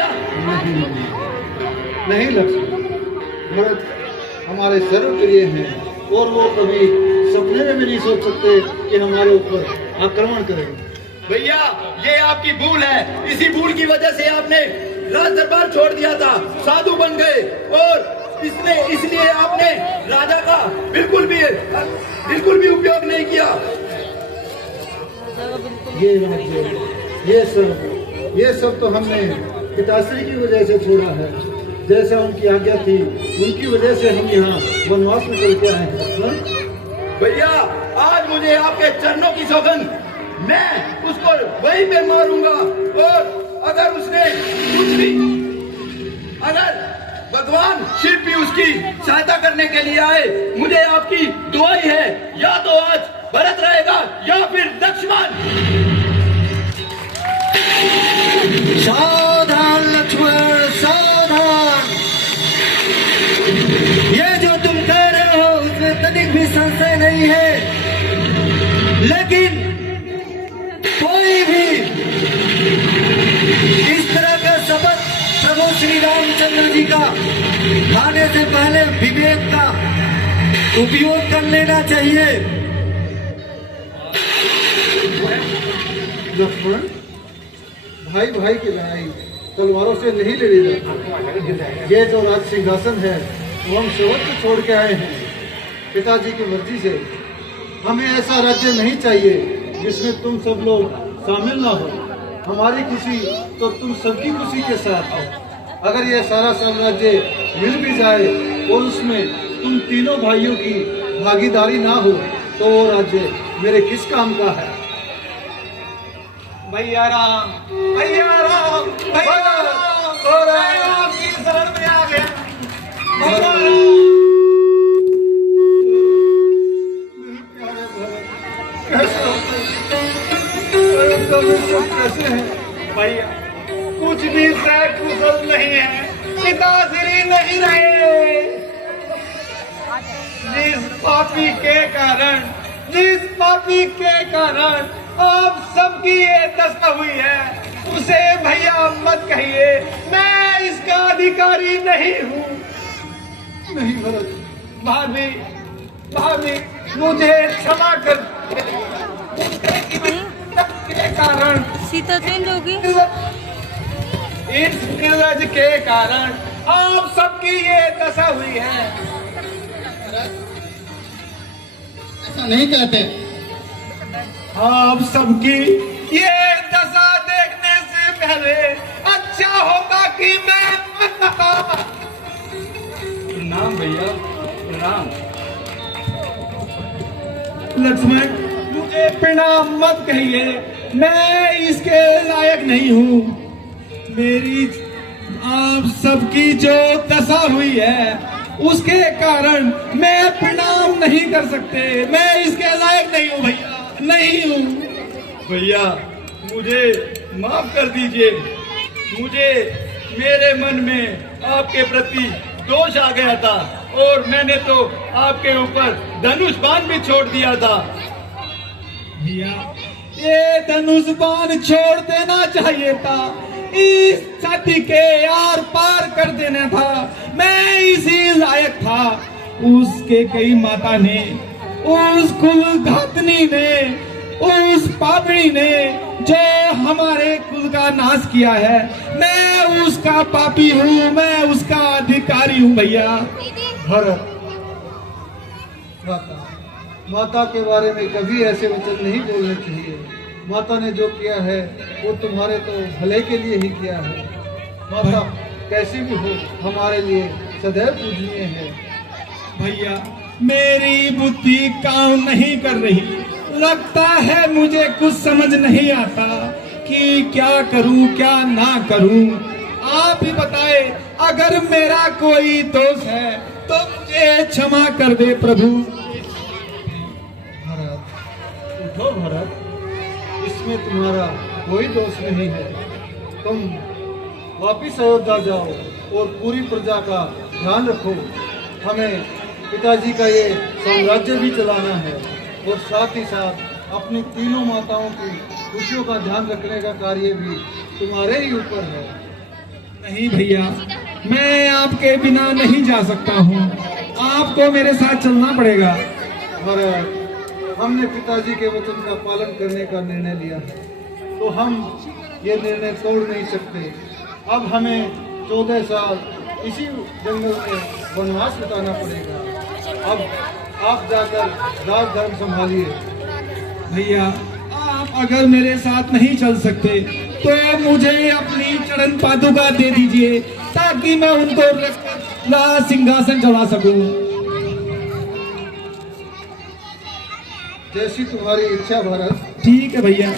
नहीं नहीं लक्ष्मण, भरत हमारे सर्वप्रिय हैं और वो कभी सपने में भी नहीं सोच सकते कि हमारे ऊपर आक्रमण करेंगे। भैया ये आपकी भूल है। इसी भूल की वजह से आपने राज दरबार छोड़ दिया था, साधु बन गए और इसलिए आपने राजा का बिल्कुल भी उपयोग नहीं किया। ये राज्य ये सब तो हमने पिताश्री की वजह से छोड़ा है। जैसा उनकी आज्ञा थी उनकी वजह से हम यहाँ वनवास में चल के आए हैं। भैया आज मुझे आपके चरणों की सौगंध, मैं उसको वहीं पे मारूंगा और अगर भगवान शिव भी उसकी सहायता करने के लिए आए, मुझे आपकी दुआई है, या तो आज भरत रहेगा या फिर लक्ष्मण। सावधान लक्ष्मण सावधान, ये जो तुम कह रहे हो उसमें तनिक भी संशय नहीं है, लेकिन कोई भी इस तरह का शपथ प्रभु श्री रामचंद्र जी का खाने से पहले विवेक का उपयोग कर लेना चाहिए। लक्ष्मण, भाई भाई की लड़ाई तलवारों से नहीं लड़ी जाती। ये जो राज सिंहासन है वो हम सर्वत्र छोड़ के आए हैं पिताजी की मर्जी से। हमें ऐसा राज्य नहीं चाहिए जिसमें तुम सब लोग शामिल ना हो। हमारी खुशी तो तुम सबकी खुशी के साथ है। अगर ये सारा साम्राज्य मिल भी जाए और उसमें तुम तीनों भाइयों की भागीदारी ना हो तो वो राज्य मेरे किस काम का है। भैया राम, भैया राम, भैया राम, मैं आपकी शरण में आ गया। भैया राम, कैसे हैं? भैया कुछ भी कुशल नहीं है, पिताश्री नहीं रहे। जिस पापी के कारण आप सबकी ये दशा हुई है, उसे भैया मत कहिए। मैं इसका अधिकारी नहीं हूँ। नहीं भरत, भाभी मुझे क्षमा कर के कारण, सीता चेंज होगी। इस निर्लज के कारण आप सबकी ये दशा हुई है। ऐसा नहीं कहते। आप सबकी ये दशा देखने से पहले अच्छा होता कि मैं प्रणाम भैया, प्रणाम। लक्ष्मण, मुझे प्रणाम मत कहिए, मैं इसके लायक नहीं हूँ। मेरी आप सबकी जो दशा हुई है उसके कारण मैं प्रणाम नहीं कर सकते। मैं इसके लायक नहीं हूँ भैया, नहीं हूँ। भैया मुझे माफ कर दीजिए। मेरे मन में आपके प्रति दोष आ गया था और मैंने तो आपके ऊपर धनुष बाण भी छोड़ दिया था। भैया ये धनुष बाण छोड़ देना चाहिए था, इस छाती के आर पार कर देना था। मैं इसी लायक था। उसके कई माता ने, उस कुल घातनी ने, उस पापड़ी ने जो हमारे कुल का नाश किया है, मैं उसका पापी हूँ, मैं उसका अधिकारी हूँ भैया। भरत, माता के बारे में कभी ऐसे वचन नहीं बोलने चाहिए। माता ने जो किया है वो तुम्हारे तो भले के लिए ही किया है। माता कैसी भी हो हमारे लिए सदैव पूजनीय है। भैया मेरी बुद्धि काम नहीं कर रही, लगता है मुझे कुछ समझ नहीं आता कि क्या करूं क्या ना करूं। आप ही बताए, अगर मेरा कोई दोष है तो मुझे क्षमा कर दे प्रभु। भरत, उठो भरत, इसमें तुम्हारा कोई दोष नहीं है। तुम वापिस अयोध्या जाओ और पूरी प्रजा का ध्यान रखो। हमें पिताजी का ये साम्राज्य भी चलाना है और साथ ही साथ अपनी तीनों माताओं की खुशियों का ध्यान रखने का कार्य भी तुम्हारे ही ऊपर है। नहीं भैया, मैं आपके बिना नहीं जा सकता हूँ। आपको मेरे साथ चलना पड़ेगा। महाराज, हमने पिताजी के वचन का पालन करने का निर्णय लिया है, तो हम ये निर्णय तोड़ नहीं सकते। अब हमें 14 साल इसी जंगल में वनवास बिताना पड़ेगा। अब आप जाकर राज धर्म संभालिए। भैया, आप अगर मेरे साथ नहीं चल सकते तो मुझे अपनी चरण पादुका दे दीजिए, ताकि मैं उनको रखकर राज सिंहासन चला सकूं। जैसी तुम्हारी इच्छा भारत। ठीक है भैया।